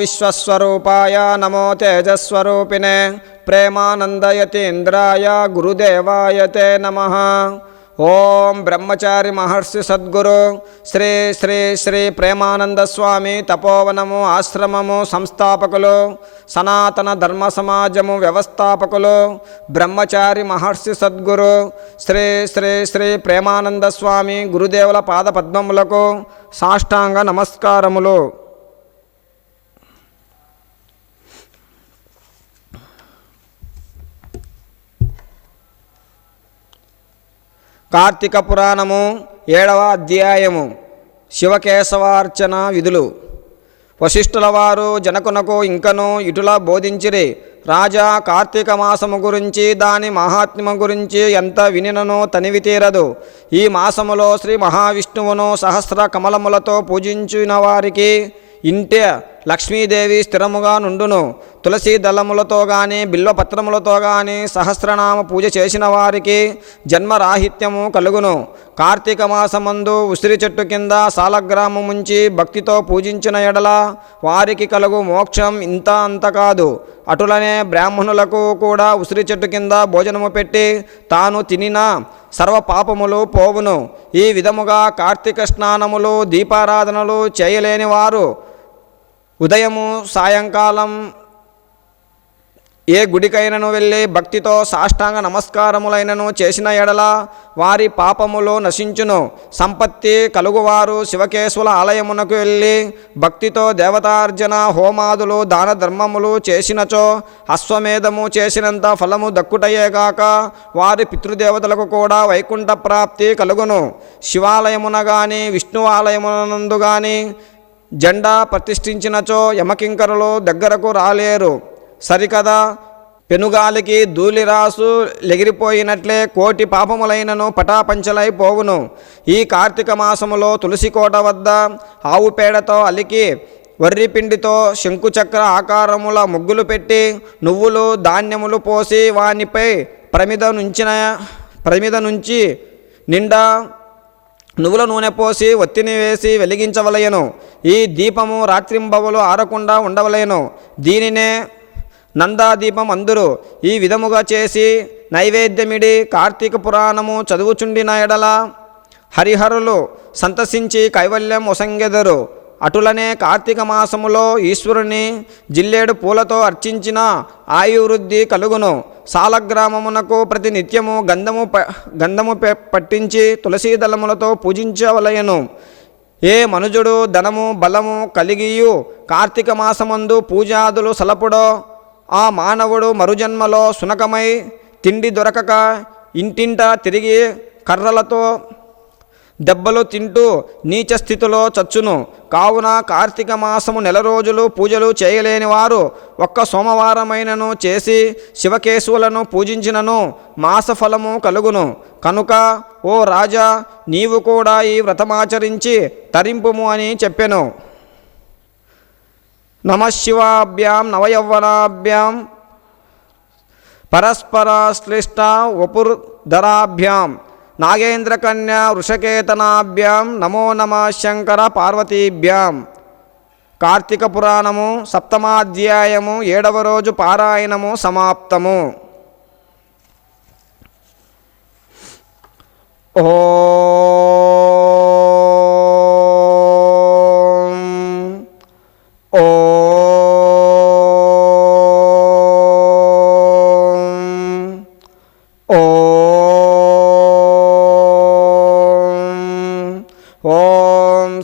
విశ్వస్వరూపాయ నమో తేజస్వరూపిణే ప్రేమానందయతీంద్రాయ గురుదేవాయ తే నమ. ఓం బ్రహ్మచారి మహర్షి సద్గురు. శ్రీ శ్రీ శ్రీ ప్రేమానంద స్వామి తపోవనము ఆశ్రమము సంస్థాపకులు. సనాతన ధర్మ సమాజము వ్యవస్థాపకులు. బ్రహ్మచారి మహర్షి సద్గురు. శ్రీ శ్రీ శ్రీ ప్రేమానంద స్వామి గురుదేవుల పాద పద్మములకు సాష్టాంగ నమస్కారములు. కార్తీక పురాణము ఏడవ అధ్యాయము. శివకేశవార్చన విధులు. వశిష్ఠుల వారు జనకునకు ఇంకను ఇటులా బోధించిరి రాజా కార్తీక మాసము గురించి దాని మహాత్మ్యము గురించి ఎంత వినిననో తనివి తీరదు. ఈ మాసములో శ్రీ మహావిష్ణువును సహస్ర కమలములతో పూజించిన వారికి ఇంటే లక్ష్మీదేవి స్థిరముగా నుండును. తులసి దళములతో గాని బిల్వపత్రములతో గాని సహస్రనామ పూజ చేసిన వారికి జన్మరాహిత్యము కలుగును. కార్తీక మాసమందు ఉసిరి చెట్టు కింద సాలగ్రామముంచి భక్తితో పూజించిన ఎడల వారికి కలుగు మోక్షం ఇంత అంత కాదు. అటులనే బ్రాహ్మణులకు కూడా ఉసిరి చెట్టు కింద భోజనము పెట్టి తాను తినిన సర్వ పాపములు పోవును. ఈ విధముగా కార్తీక స్నానములు దీపారాధనలు చేయలేని వారు ఉదయము సాయంకాలం ఏ గుడికైనను వెళ్ళి భక్తితో సాష్టాంగ నమస్కారములైనను చేసిన ఎడల వారి పాపములు నశించును. సంపత్తి కలుగువారు శివకేశవుల ఆలయమునకు వెళ్ళి భక్తితో దేవతార్జన హోమాదులు దాన ధర్మములు చేసినచో అశ్వమేధము చేసినంత ఫలము దక్కుటయేగాక వారి పితృదేవతలకు కూడా వైకుంఠ ప్రాప్తి కలుగును. శివాలయమున గాని విష్ణు ఆలయమునందు గాని జెండా ప్రతిష్ఠించినచో యమకింకరులు దగ్గరకు రాలేరు. సరికదా? పెనుగాలికి ధూళిరాసు లెగిరిపోయినట్లే కోటి పాపములైనను పటాపంచలైపోవును ఈ కార్తీక మాసములో తులసికోట వద్ద ఆవు పేడతో అలికి వర్రిపిండితో శంకుచక్ర ఆకారముల ముగ్గులు పెట్టి నువ్వులు ధాన్యములు పోసి వానిపై ప్రమిద నుంచిన ప్రమిద నుంచి నిండా నువ్వుల నూనె పోసి ఒత్తిని వేసి వెలిగించవలయను ఈ దీపము రాత్రింబవలు ఆరకుండా ఉండవలయను దీనినే నందాదీపం అందరు. ఈ విధముగా చేసి నైవేద్యమిడి కార్తీక పురాణము చదువుచుండిన ఎడల హరిహరులు సంతసించి కైవల్యం ఒసంగెదరు. అటులనే కార్తీక మాసములో ఈశ్వరుని జిల్లేడు పూలతో అర్చించిన ఆయువృద్ధి కలుగును. సాలగ్రామమునకు ప్రతి నిత్యము గంధము గంధము పట్టించి తులసీ దళములతో పూజించవలయను. ఏ మనుజుడు ధనము బలము కలిగియు కార్తీక మాసమందు పూజాదులు సలపుడో ఆ మానవుడు మరుజన్మలో సునకమై తిండి దొరకక ఇంటింట తిరిగి కర్రలతో దెబ్బలు తింటూ నీచ స్థితిలో చచ్చును. కావున కార్తీక మాసము నెల రోజులు పూజలు చేయలేని వారు ఒక్క సోమవారమైనను చేసి శివకేశువులను పూజించినను మాసఫలము కలుగును. కనుక ఓ రాజా నీవు కూడా ఈ వ్రతమాచరించి తరింపుము అని చెప్పెను. నమశివాభ్యాం నవయవ్వనాభ్యాం పరస్పరాశ్లిష్ట వపుర్ధరాభ్యాం. నాగేంద్రకన్యా వృషకేతనాభ్యాం నమో నమ శంకర పార్వతీభ్యాం. కార్తీక పురాణము సప్తమాధ్యాయము ఏడవ రోజు పారాయణము సమాప్తము. ఓ